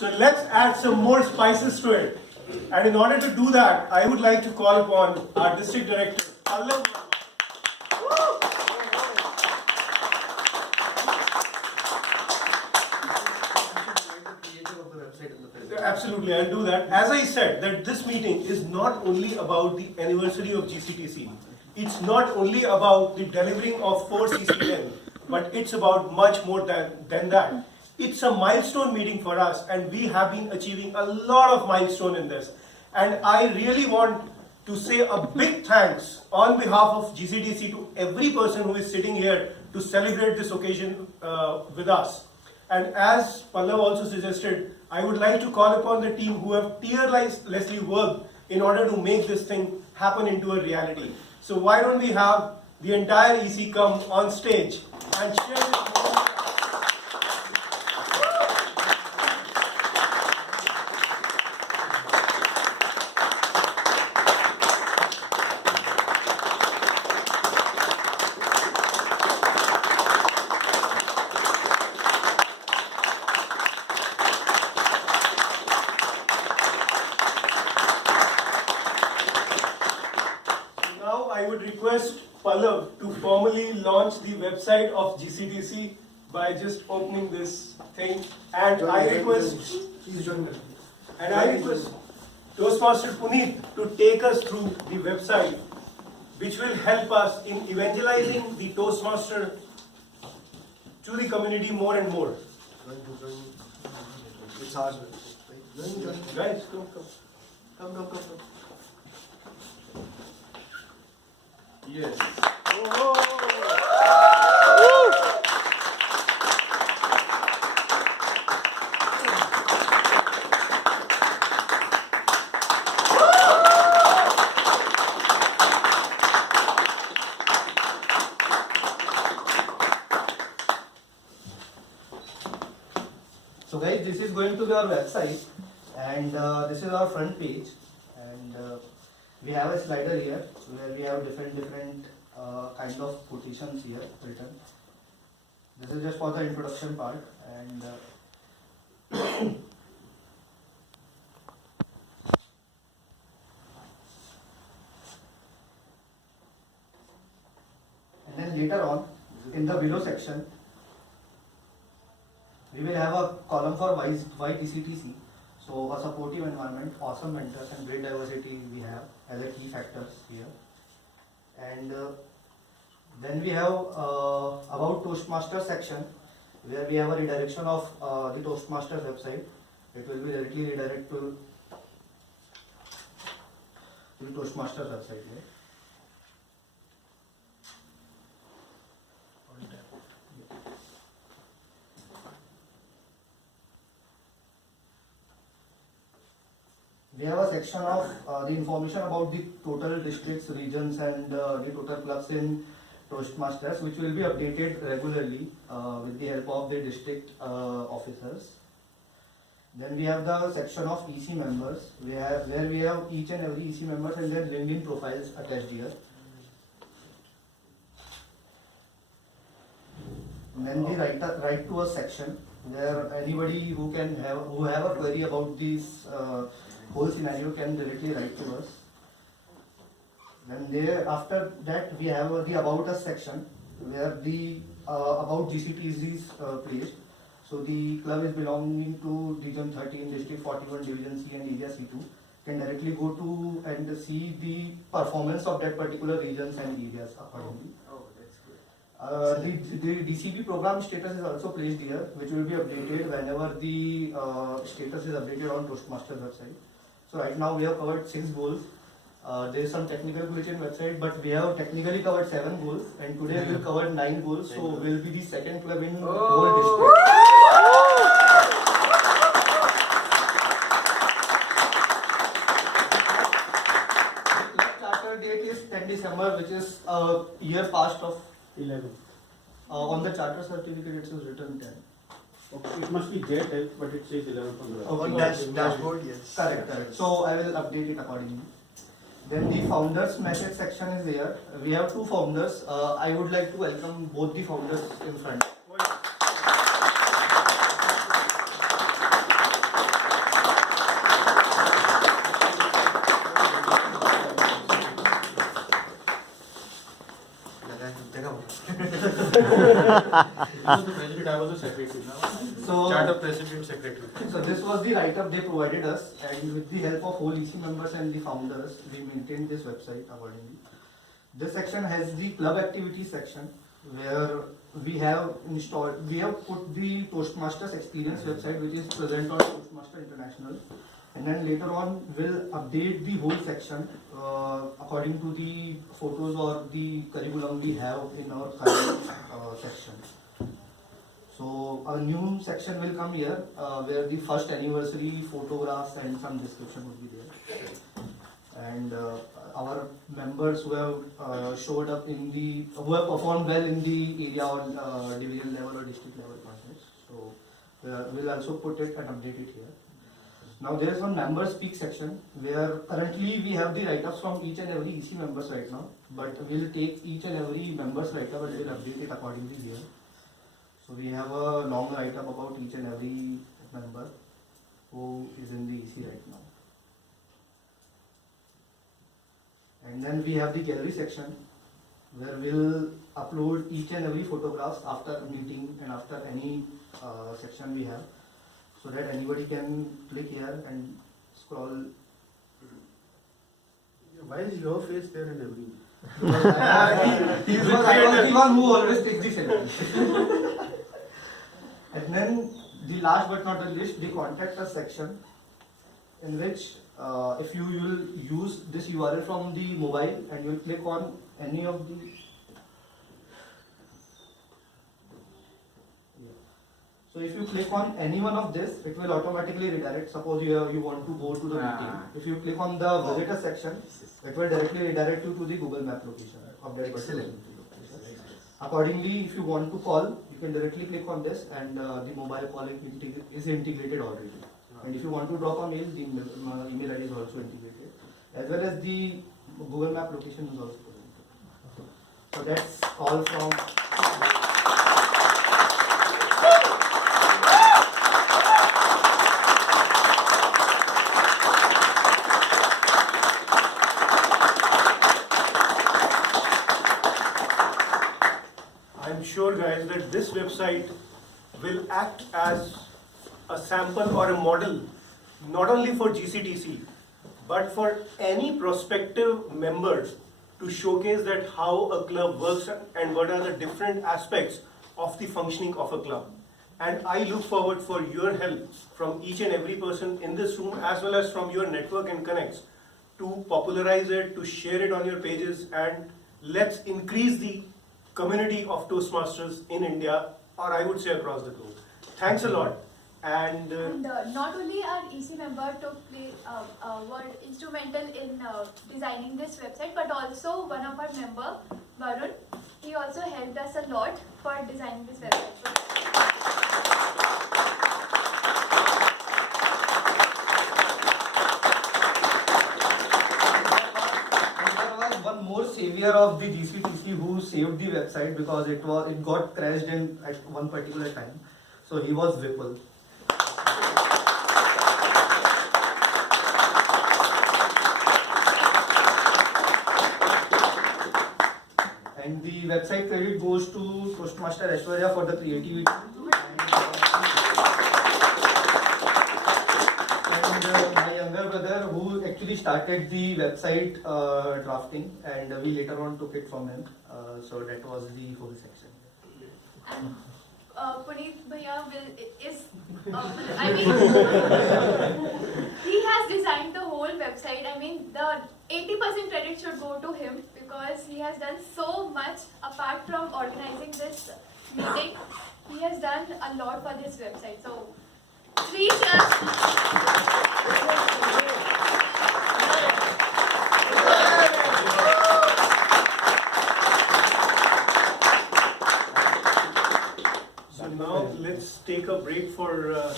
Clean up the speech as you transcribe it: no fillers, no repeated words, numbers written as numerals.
So let's add some more spices to it. And in order to do that, I would like to call upon our District Director, Pallav. Absolutely, I'll do that. As I said, that this meeting is not only about the anniversary of GCTC. It's not only about the delivering of 4 CC10, but it's about much more than that. It's a milestone meeting for us, and we have been achieving a lot of milestone in this. And I really want to say a big thanks on behalf of GCTC to every person who is sitting here to celebrate this occasion with us. And as Pallav also suggested, I would like to call upon the team who have tirelessly worked in order to make this thing happen into a reality. So why don't we have the entire EC come on stage and share this moment. I would request Pallav to formally launch the website of GCTC by just opening this thing. And I request Toastmaster Puneet to take us through the website, which will help us in evangelizing the Toastmaster to the community more and more. It's hard. Guys, come. Yes. So guys, this is going to be our website, and this is our front page, and we have a slider here where we have different kind of quotations here written. This is just for the introduction part, and then later on in the below section we will have a column for why GCTC. So a supportive environment, awesome mentors, and great diversity we have as a key factors here. And then we have about Toastmasters section where we have a redirection of the Toastmasters website. It will be directly redirected to the Toastmasters website. Right? We have a section of the information about the total districts, regions, and the total clubs in Toastmasters, which will be updated regularly with the help of the district officers. Then we have the section of EC members, where we have each and every EC members and their LinkedIn profiles attached here. And then the write to us section, where anybody who have a query about this whole scenario can directly write to us. Then after that we have the about us section where the about GCTC is placed. So the club is belonging to Region 13, District 41, Division C and Area C2. Can directly go to and see the performance of that particular regions and areas accordingly. Oh, that's good. The DCB program status is also placed here, which will be updated whenever the status is updated on Toastmasters website. So right now we have covered 6 goals. There is some technical glitch in website, but we have technically covered 7 goals, and today we will cover 9 goals. So we will be the second club in whole district. The club charter date is 10 December, which is a year past of 11. On the charter certificate it is written 10. Okay, it must be J10, but it says 11 on the On dashboard, yes. Correct. So I will update it accordingly. Then the founders message section is there. We have 2 founders. I would like to welcome both the founders in front. was the president, I was the secretary. So, Charter president, secretary. so this was the write-up they provided us, and with the help of all EC members and the founders, we maintained this website accordingly. This section has the club activity section, where we have put the Toastmasters experience website, which is present on Toastmaster International, and then later on we'll update the whole section according to the photos or the curriculum we have in our current section. So a new section will come here where the first anniversary photographs and some description would be there. And our members who have showed up who have performed well in the area on division level or district level contests. So we'll also put it and update it here. Now there is one member speak section where currently we have the write-ups from each and every EC members right now, but we'll take each and every member's write-up and we'll update it accordingly here. So we have a long write-up about each and every member who is in the EC right now. And then we have the gallery section where we'll upload each and every photographs after meeting and after any section we have, so that anybody can click here and scroll. Why is your face there in every? I was the one who always takes the selfie. And then the last but not the least, the contact us section, in which if you will use this URL from the mobile and you will click on any of the So if you click on any one of this, it will automatically redirect. Suppose you want to go to the meeting. If you click on the visitor section, it will directly redirect you to the Google Map location of that particular location. Accordingly, if you want to call, you can directly click on this, and the mobile calling is integrated already. And if you want to drop a mail, the email ID is also integrated, as well as the Google Map location is also present. So that's all from. I'm sure, guys, that this website will act as a sample or a model not only for GCTC but for any prospective members to showcase that how a club works and what are the different aspects of the functioning of a club. And I look forward for your help from each and every person in this room as well as from your network and connects to popularize it, to share it on your pages, and let's increase the community of Toastmasters in India, or I would say across the globe. Thanks a lot. And not only our EC member were instrumental in designing this website, but also one of our member, Varun, he also helped us a lot for designing this website. One more savior of the GCTC who saved the website because it got crashed at one particular time. So he was Vipul. And the website credit goes to Toastmaster Aishwarya for the creativity. And my younger brother who actually started the website drafting, and we later on took it from him. So that was the whole section. And Puneet Bhaiya he has designed the whole website. I mean, the 80% credit should go to him because he has done so much apart from organizing this meeting. He has done a lot for this website. So, 3 cheers.